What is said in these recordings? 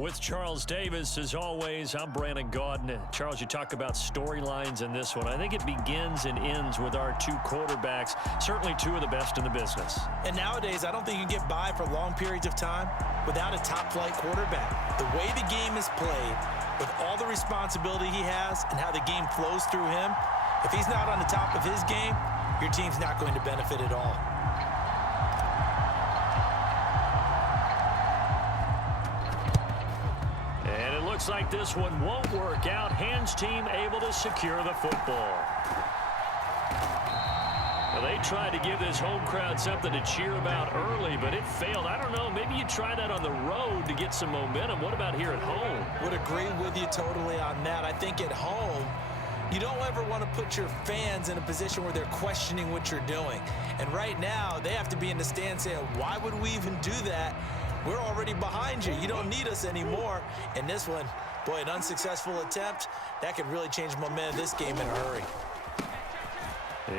With Charles Davis, as always, I'm Brandon Gaudin. Charles, you talk about storylines in this one. I think it begins and ends with our two quarterbacks, certainly two of the best in the business. And nowadays, I don't think you can get by for long periods of time without a top-flight quarterback. The way the game is played, with all the responsibility he has and how the game flows through him, if he's not on the top of his game, your team's not going to benefit at all. Looks like this one won't work out. Hands team able to secure the football. Well, they tried to give this home crowd something to cheer about early, but it failed. I don't know. Maybe you try that on the road to get some momentum. What about here at home? Would agree with you totally on that. I think at home, you don't ever want to put your fans in a position where they're questioning what you're doing. And right now, they have to be in the stand saying, why would we even do that? We're already behind you. You don't need us anymore. And this one, boy, an unsuccessful attempt, that could really change the momentum of this game in a hurry.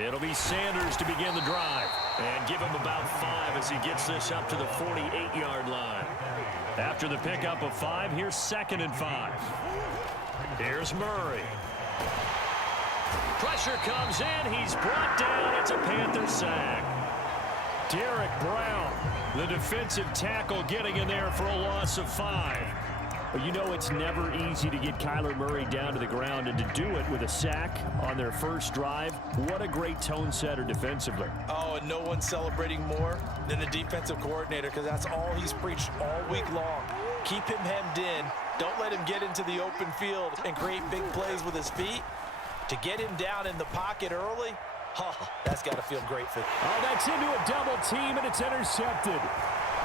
It'll be Sanders to begin the drive. And give him about 5 as he gets this up to the 48-yard line. After the pickup of 5, here's 2nd and 5. Here's Murray. Pressure comes in. He's brought down. It's a Panther sack. Derek Brown, the defensive tackle, getting in there for a loss of 5. But you know it's never easy to get Kyler Murray down to the ground, and to do it with a sack on their first drive, what a great tone setter defensively. Oh, and no one's celebrating more than the defensive coordinator, because that's all he's preached all week long. Keep him hemmed in. Don't let him get into the open field and create big plays with his feet. To get him down in the pocket early, oh, that's got to feel great for them. Oh, that's into a double team, and it's intercepted.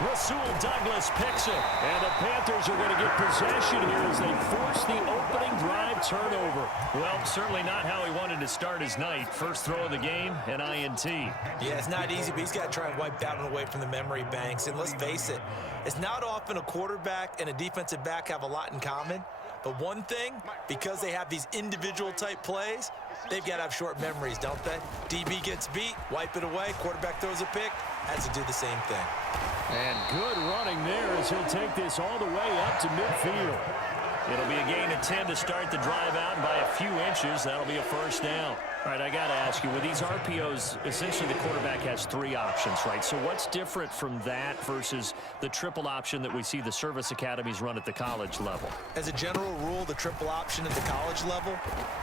Rasul Douglas picks it, and the Panthers are going to get possession here as they force the opening drive turnover. Well, certainly not how he wanted to start his night. First throw of the game, an INT. Yeah, it's not easy, but he's got to try and wipe that one away from the memory banks. And let's face it, it's not often a quarterback and a defensive back have a lot in common. But one thing, because they have these individual type plays, they've got to have short memories, don't they? DB gets beat, wipe it away, quarterback throws a pick, has to do the same thing. And good running there as he'll take this all the way up to midfield. It'll be a gain of 10 to start the drive out, and by a few inches, that'll be a first down. All right, I got to ask you, with these RPOs, essentially the quarterback has 3 options, right? So what's different from that versus the triple option that we see the service academies run at the college level? As a general rule, the triple option at the college level,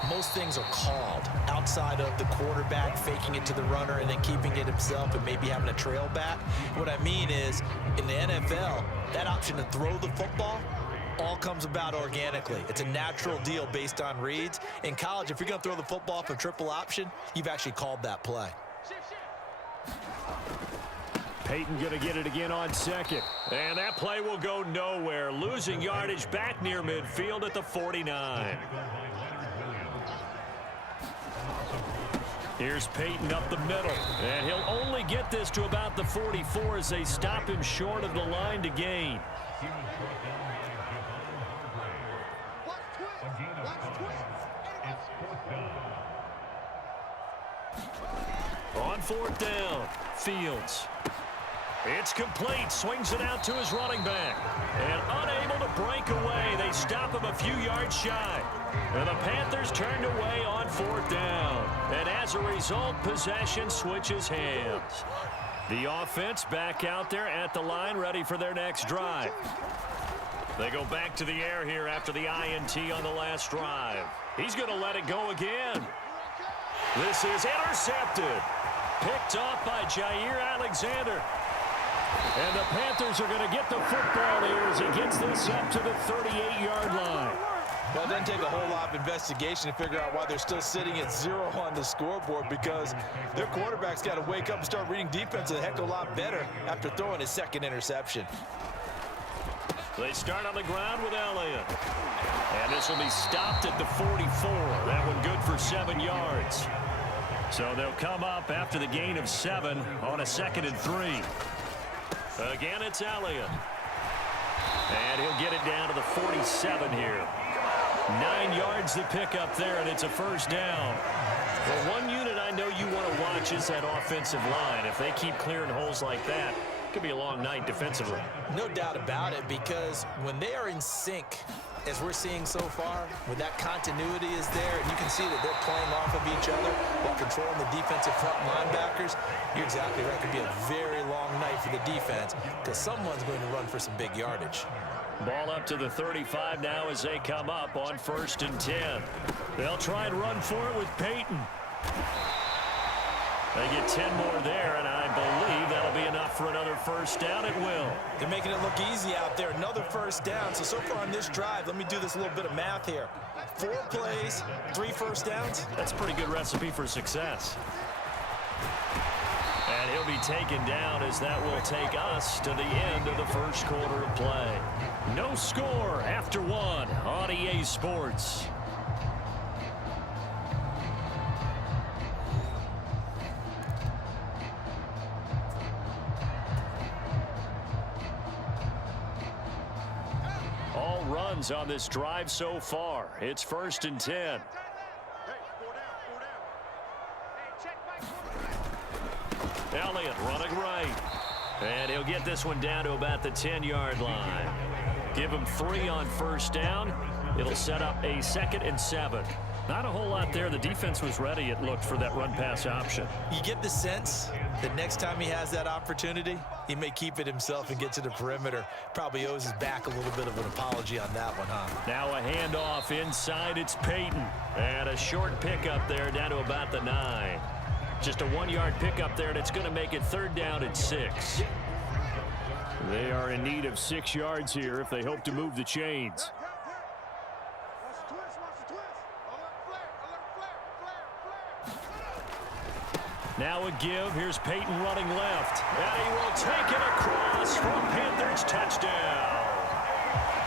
most things are called outside of the quarterback faking it to the runner and then keeping it himself and maybe having a trail back. What I mean is, in the NFL, that option to throw the football all comes about organically. It's a natural deal based on reads. In college, if you're going to throw the football from triple option, you've actually called that play. Peyton going to get it again on 2nd. And that play will go nowhere. Losing yardage back near midfield at the 49. Here's Peyton up the middle. And he'll only get this to about the 44 as they stop him short of the line to gain. On 4th down, Fields. It's complete. Swings it out to his running back. And unable to break away. They stop him a few yards shy. And the Panthers turned away on 4th down. And as a result, possession switches hands. The offense back out there at the line, ready for their next drive. They go back to the air here after the INT on the last drive. He's going to let it go again. This is intercepted. Picked off by Jair Alexander. And the Panthers are going to get the football here as he gets this up to the 38-yard line. Well, it doesn't take a whole lot of investigation to figure out why they're still sitting at 0 on the scoreboard, because their quarterback's got to wake up and start reading defense a heck of a lot better after throwing his 2nd interception. They start on the ground with Elliott. And this will be stopped at the 44. That one good for 7 yards. So they'll come up after the gain of 7 on a 2nd and 3. Again, it's Elliott. And he'll get it down to the 47 here. 9 yards to pick up there, and it's a first down. Well, one unit I know you want to watch is that offensive line. If they keep clearing holes like that, Could be a long night defensively. No doubt about it, because when they are in sync, as we're seeing so far, when that continuity is there, and you can see that they're playing off of each other while controlling the defensive front linebackers, you're exactly right. It could be a very long night for the defense, because someone's going to run for some big yardage. Ball up to the 35 now as they come up on 1st and 10. They'll try and run for it with Peyton. They get 10 more there, and I believe that'll be enough for another first down. It will. They're making it look easy out there. Another first down. So far on this drive, let me do this little bit of math here. 4 plays, 3 first downs. That's a pretty good recipe for success. And he'll be taken down as that will take us to the end of the first quarter of play. No score after 1 on EA Sports. All runs on this drive so far. It's 1st and 10. Elliott running right. And he'll get this one down to about the 10-yard line. Give him 3 on first down. It'll set up a 2nd and 7. Not a whole lot there. The defense was ready, it looked, for that run-pass option. You get the sense that next time he has that opportunity, he may keep it himself and get to the perimeter. Probably owes his back a little bit of an apology on that one, huh? Now a handoff inside. It's Peyton. And a short pickup there down to about the 9. Just a 1-yard pickup there, and it's going to make it 3rd down and 6. They are in need of 6 yards here if they hope to move the chains. Now a give. Here's Peyton running left. And he will take it across for a Panthers touchdown.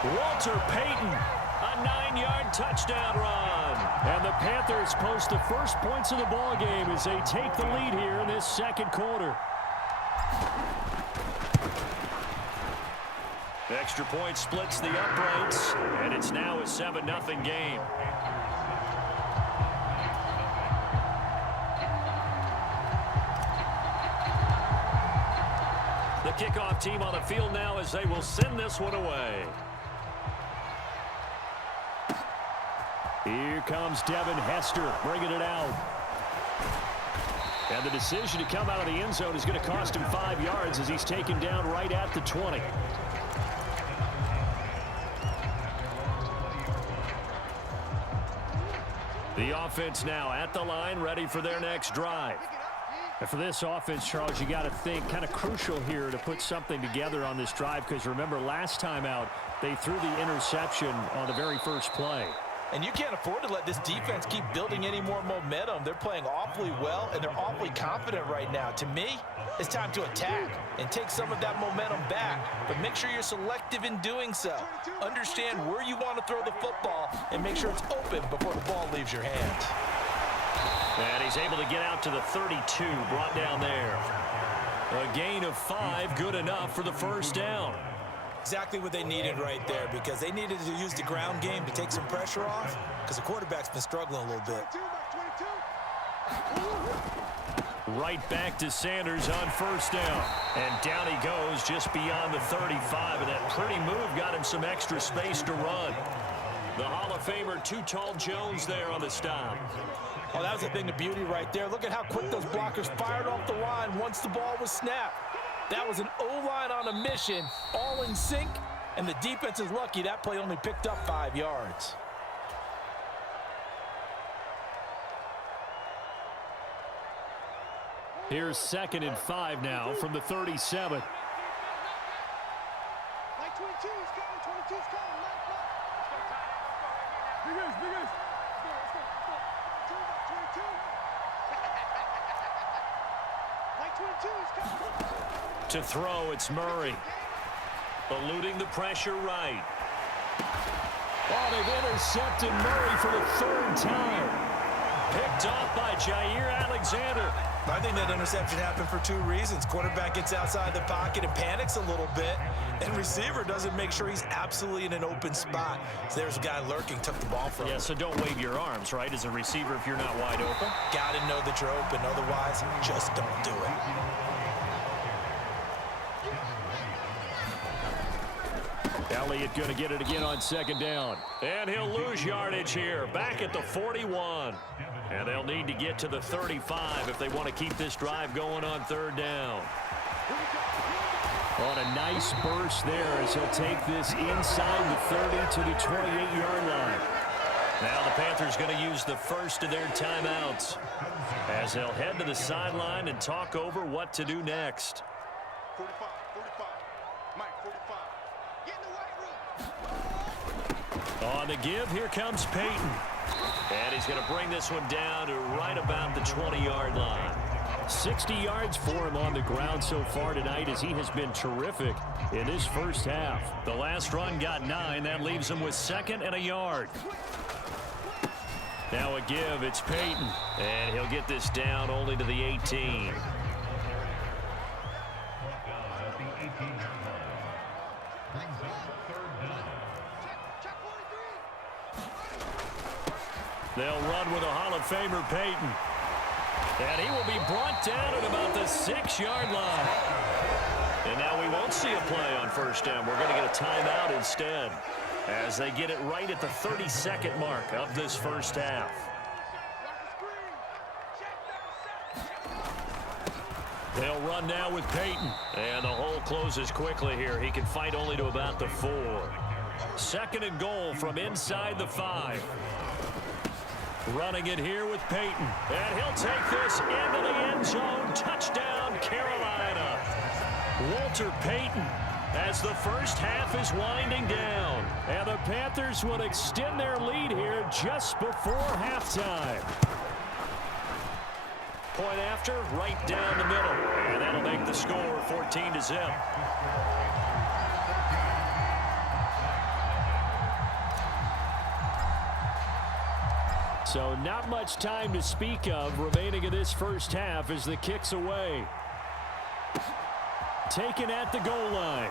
Walter Payton, a 9-yard touchdown run. And the Panthers post the first points of the ball game as they take the lead here in this 2nd quarter. Extra point splits the uprights, and it's now a 7-0 game. The kickoff team on the field now as they will send this one away. Here comes Devin Hester bringing it out. And the decision to come out of the end zone is going to cost him 5 yards as he's taken down right at the 20. The offense now at the line, ready for their next drive. And for this offense, Charles, you got to think kind of crucial here to put something together on this drive, because remember last time out, they threw the interception on the very first play. And you can't afford to let this defense keep building any more momentum. They're playing awfully well, and they're awfully confident right now. To me, it's time to attack and take some of that momentum back. But make sure you're selective in doing so. Understand where you want to throw the football and make sure it's open before the ball leaves your hands. And he's able to get out to the 32, brought down there. A gain of 5, good enough for the first down. Exactly what they needed right there, because they needed to use the ground game to take some pressure off, because the quarterback's been struggling a little bit. Right back to Sanders on first down. And down he goes just beyond the 35, and that pretty move got him some extra space to run. The Hall of Famer, Too Tall Jones there on the stop. Oh, that was a thing of beauty right there. Look at how quick those blockers fired off the line once the ball was snapped. That was an O-line on a mission, all in sync, and the defense is lucky that play only picked up 5 yards. Here's 2nd and 5 now from the 37. To throw, it's Murray. Eluding the pressure right. Oh, they've intercepted Murray for the 3rd time. Picked off by Jair Alexander. I think that interception happened for 2 reasons. Quarterback gets outside the pocket and panics a little bit, and receiver doesn't make sure he's absolutely in an open spot. So there's a guy lurking, took the ball from him. Yeah, so don't wave your arms, right, as a receiver if you're not wide open. Got to know that you're open. Otherwise, just don't do it. Elliott going to get it again on second down. And he'll lose yardage here, back at the 41. And they'll need to get to the 35 if they want to keep this drive going on third down. On a nice burst there as he'll take this inside the 30 to the 28-yard line. Now the Panthers going to use the first of their timeouts as they'll head to the sideline and talk over what to do next. 45, Mike, 45. Get in the weight room. On the give, here comes Peyton. And he's going to bring this one down to right about the 20-yard line. 60 yards for him on the ground so far tonight as he has been terrific in this first half. The last run got 9. That leaves him with 2nd and a yard. Now a give, it's Peyton. And he'll get this down only to the 18. They'll run with a Hall of Famer, Peyton. And he will be brought down at about the 6-yard line. And now we won't see a play on first down. We're going to get a timeout instead as they get it right at the 32nd mark of this first half. They'll run now with Peyton. And the hole closes quickly here. He can fight only to about the 4. 2nd and goal from inside the 5. Running it here with Peyton. And he'll take this into the end zone. Touchdown, Carolina. Walter Payton as the first half is winding down. And the Panthers will extend their lead here just before halftime. Point after, right down the middle. And that'll make the score 14-0. So not much time to speak of remaining in this first half as the kick's away. Taken at the goal line.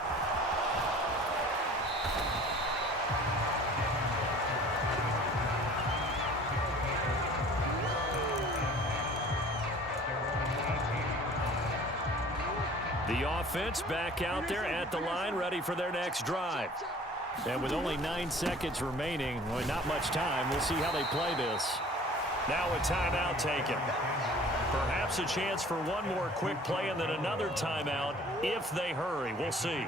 The offense back out there at the line, ready for their next drive. And with only 9 seconds remaining, well, not much time. We'll see how they play this. Now a timeout taken. Perhaps a chance for one more quick play and then another timeout if they hurry. We'll see.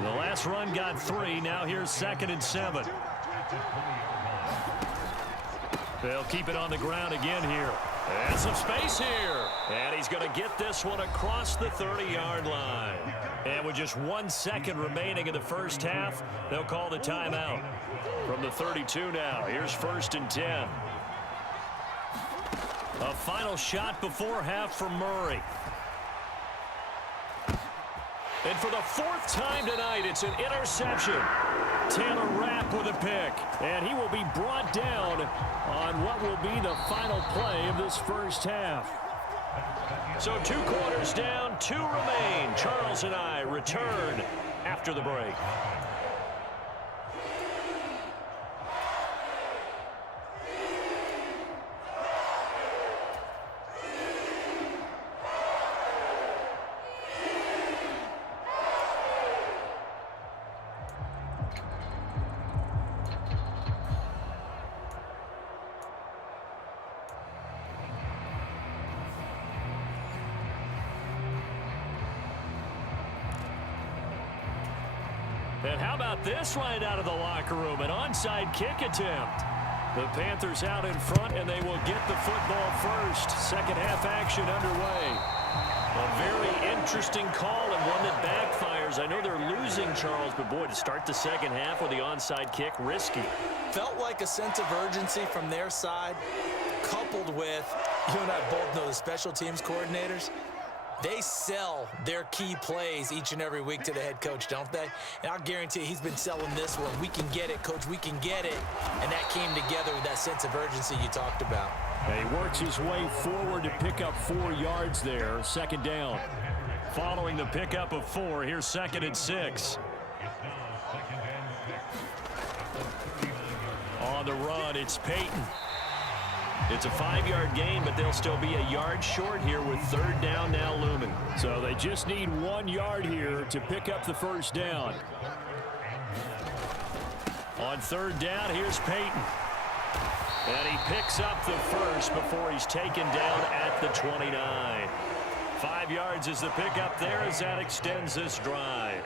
The last run got 3. Now here's 2nd and 7. They'll keep it on the ground again here. And some space here. And he's going to get this one across the 30-yard line. And with just 1 second remaining in the first half, they'll call the timeout. From the 32 now, here's 1st and 10. A final shot before half from Murray. And for the 4th time tonight, it's an interception. Taylor Rapp with a pick. And he will be brought down on what will be the final play of this first half. So 2 quarters down, 2 remain. Charles and I return after the break. And how about this right out of the locker room? An onside kick attempt. The Panthers out in front, and they will get the football first. Second half action underway. A very interesting call and one that backfires. I know they're losing, Charles, but boy, to start the second half with the onside kick, risky. Felt like a sense of urgency from their side, coupled with, you and I both know the special teams coordinators. They sell their key plays each and every week to the head coach, don't they? And I'll guarantee you he's been selling this one. We can get it, coach, we can get it. And that came together with that sense of urgency you talked about. He works his way forward to pick up 4 yards there, 2nd down. Following the pickup of 4, here's 2nd and 6. On the run, it's Peyton. It's a 5-yard gain, but they'll still be a yard short here with 3rd down now looming. So they just need 1 yard here to pick up the first down. On third down, here's Peyton. And he picks up the first before he's taken down at the 29. 5 yards is the pickup there as that extends this drive.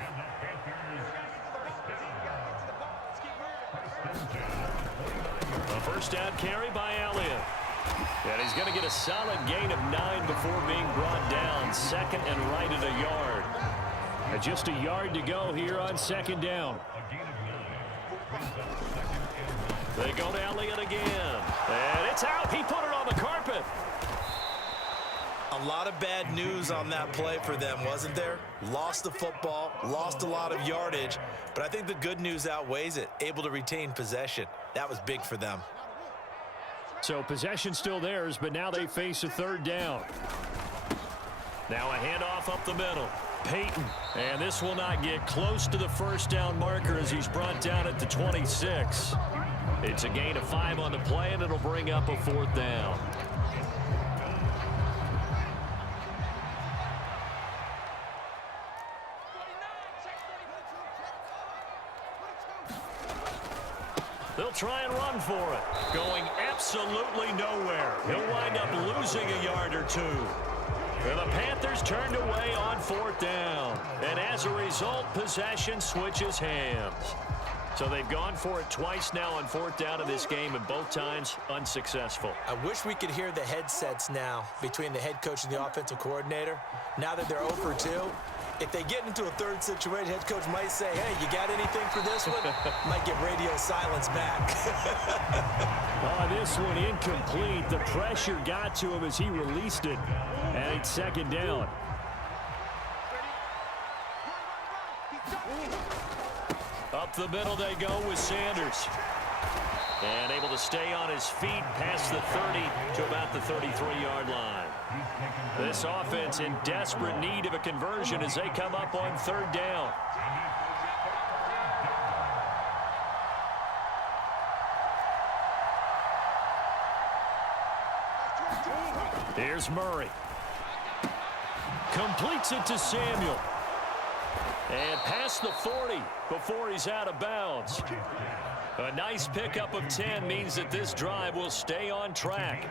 A first down carry by Elliott. And he's going to get a solid gain of 9 before being brought down. Second and right at a yard. And just a yard to go here on second down. They go to Elliott again. And it's out. He put it on the carpet. A lot of bad news on that play for them, wasn't there? Lost the football, lost a lot of yardage, but I think the good news outweighs it. Able to retain possession. That was big for them. So possession still theirs, but now they face a third down. Now a handoff up the middle. Peyton, and this will not get close to the first down marker as he's brought down at the 26. It's a gain of 5 on the play, and it'll bring up a fourth down. They'll try and run for it. Going absolutely nowhere. He'll wind up losing a yard or 2. And the Panthers turned away on fourth down. And as a result, possession switches hands. So they've gone for it twice now on fourth down in this game, and both times unsuccessful. I wish we could hear the headsets now between the head coach and the offensive coordinator. Now that they're 0 for 2, if they get into a third situation, head coach might say, hey, you got anything for this one? Might get radio silence back. This one incomplete. The pressure got to him as he released it. And it's second down. Up the middle they go with Sanders. And able to stay on his feet past the 30 to about the 33-yard line. This offense in desperate need of a conversion as they come up on third down. Here's Murray. Completes it to Samuel. And past the 40 before he's out of bounds. A nice pickup of 10 means that this drive will stay on track.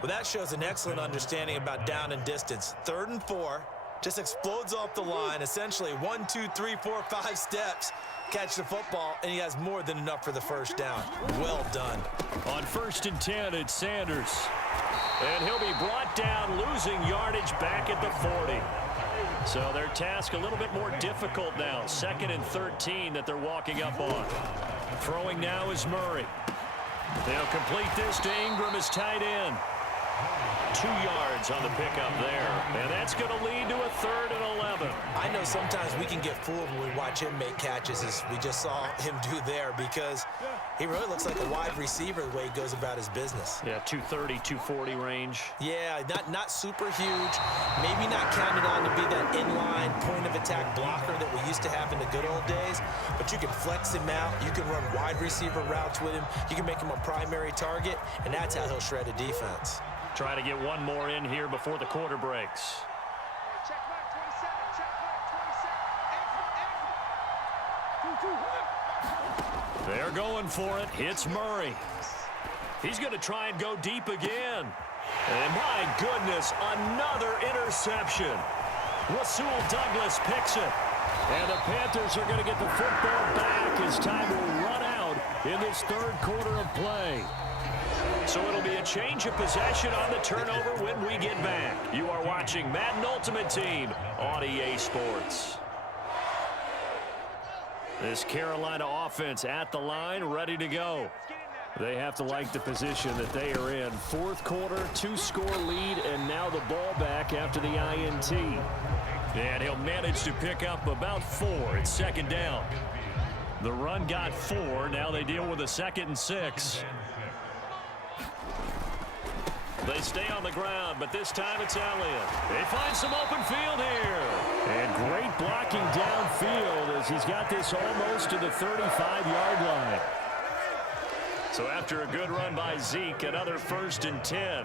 Well, that shows an excellent understanding about down and distance. 3rd and 4, just explodes off the line. Essentially 1, 2, 3, 4, 5 steps. Catch the football, and he has more than enough for the first down. Well done. On 1st and 10, it's Sanders. And he'll be brought down, losing yardage back at the 40. So their task a little bit more difficult now. 2nd and 13 that they're walking up on. Throwing now is Murray. They'll complete this to Ingram as tight end. 2 yards on the pickup there. And that's going to lead to a 3rd and 11. I know sometimes we can get fooled when we watch him make catches, as we just saw him do there, because he really looks like a wide receiver the way he goes about his business. Yeah, 230, 240 range. Yeah, not super huge. Maybe not counted on to be that inline point-of-attack blocker that we used to have in the good old days, but you can flex him out. You can run wide receiver routes with him. You can make him a primary target, and that's how he'll shred a defense. Try to get one more in here before the quarter breaks. They're going for it. It's Murray. He's going to try and go deep again. And my goodness, another interception. Rasul Douglas picks it. And the Panthers are going to get the football back as time will run out in this 3rd quarter of play. So it'll be a change of possession on the turnover when we get back. You are watching Madden Ultimate Team on EA Sports. This Carolina offense at the line, ready to go. They have to like the position that they are in. 4th quarter, 2-score lead, and now the ball back after the INT. And he'll manage to pick up about 4. It's 2nd down. The run got 4. Now they deal with a 2nd and 6. They stay on the ground, but this time it's Elliott. They find some open field here. And great blocking downfield as he's got this almost to the 35-yard line. So after a good run by Zeke, another 1st and 10.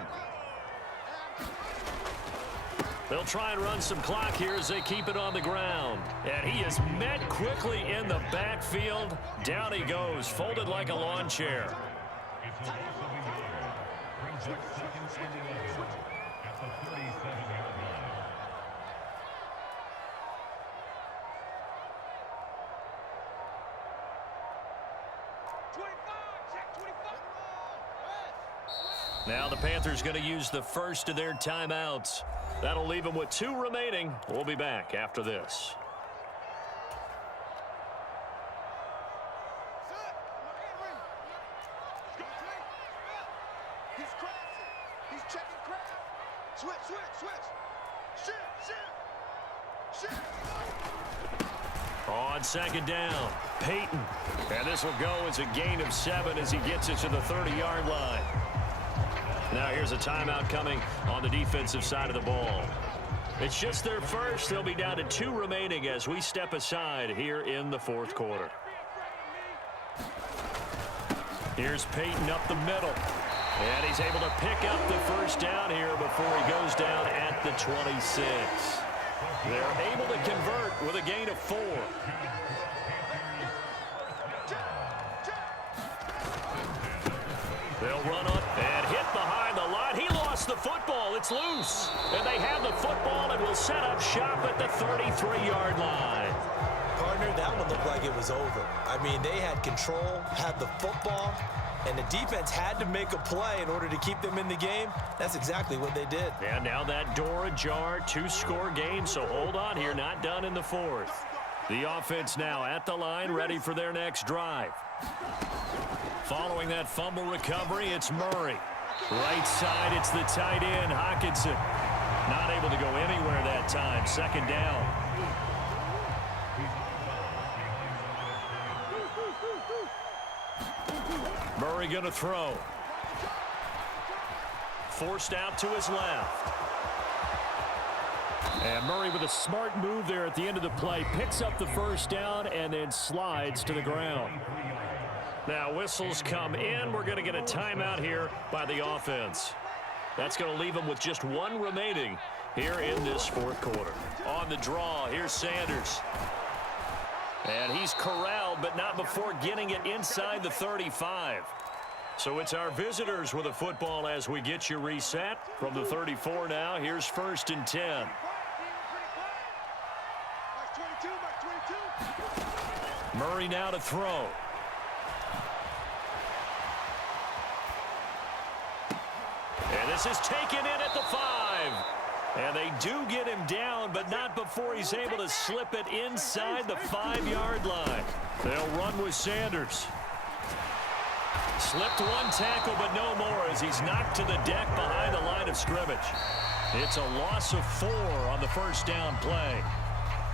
They'll try and run some clock here as they keep it on the ground. And he is met quickly in the backfield. Down he goes, folded like a lawn chair. Now the Panthers going to use the first of their timeouts. That'll leave them with 2 remaining. We'll be back after this. He's checking crap. Switch. Shit. On second down, Peyton. And this will go as a gain of 7 as he gets it to the 30-yard line. Now here's a timeout coming on the defensive side of the ball. It's just their first. They'll be down to 2 remaining as we step aside here in the 4th quarter. Here's Peyton up the middle. And he's able to pick up the first down here before he goes down at the 26. They're able to convert with a gain of 4. They'll run up and hit behind the line. He lost the football. It's loose. And they have the football and will set up shop at the 33-yard line. Partner, that one looked like it was over. I mean, they had control, had the football, and the defense had to make a play in order to keep them in the game. That's exactly what they did. And now that door ajar, 2-score game, so hold on here, not done in the 4th. The offense now at the line, ready for their next drive. Following that fumble recovery, it's Murray. Right side, it's the tight end, Hockenson. Not able to go anywhere that time. Second down. Murray going to throw. Forced out to his left. And Murray with a smart move there at the end of the play. Picks up the first down and then slides to the ground. Now whistles come in. We're going to get a timeout here by the offense. That's going to leave them with just 1 remaining here in this 4th quarter. On the draw, here's Sanders. And he's corralled, but not before getting it inside the 35. So it's our visitors with a football as we get you reset. From the 34 now, here's 1st and 10. Murray now to throw. And this is taken in at the 5. And they do get him down, but not before he's able to slip it inside the 5-yard line. They'll run with Sanders. Slipped 1 tackle, but no more as he's knocked to the deck behind the line of scrimmage. It's a loss of 4 on the first down play.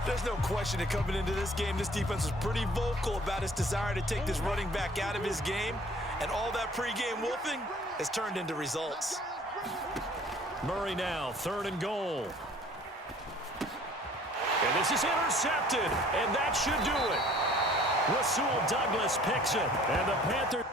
There's no question that coming into this game, this defense was pretty vocal about its desire to take this running back out of his game. And all that pregame wolfing has turned into results. Murray now, 3rd and goal. And this is intercepted, and that should do it. Rasul Douglas picks it, and the Panthers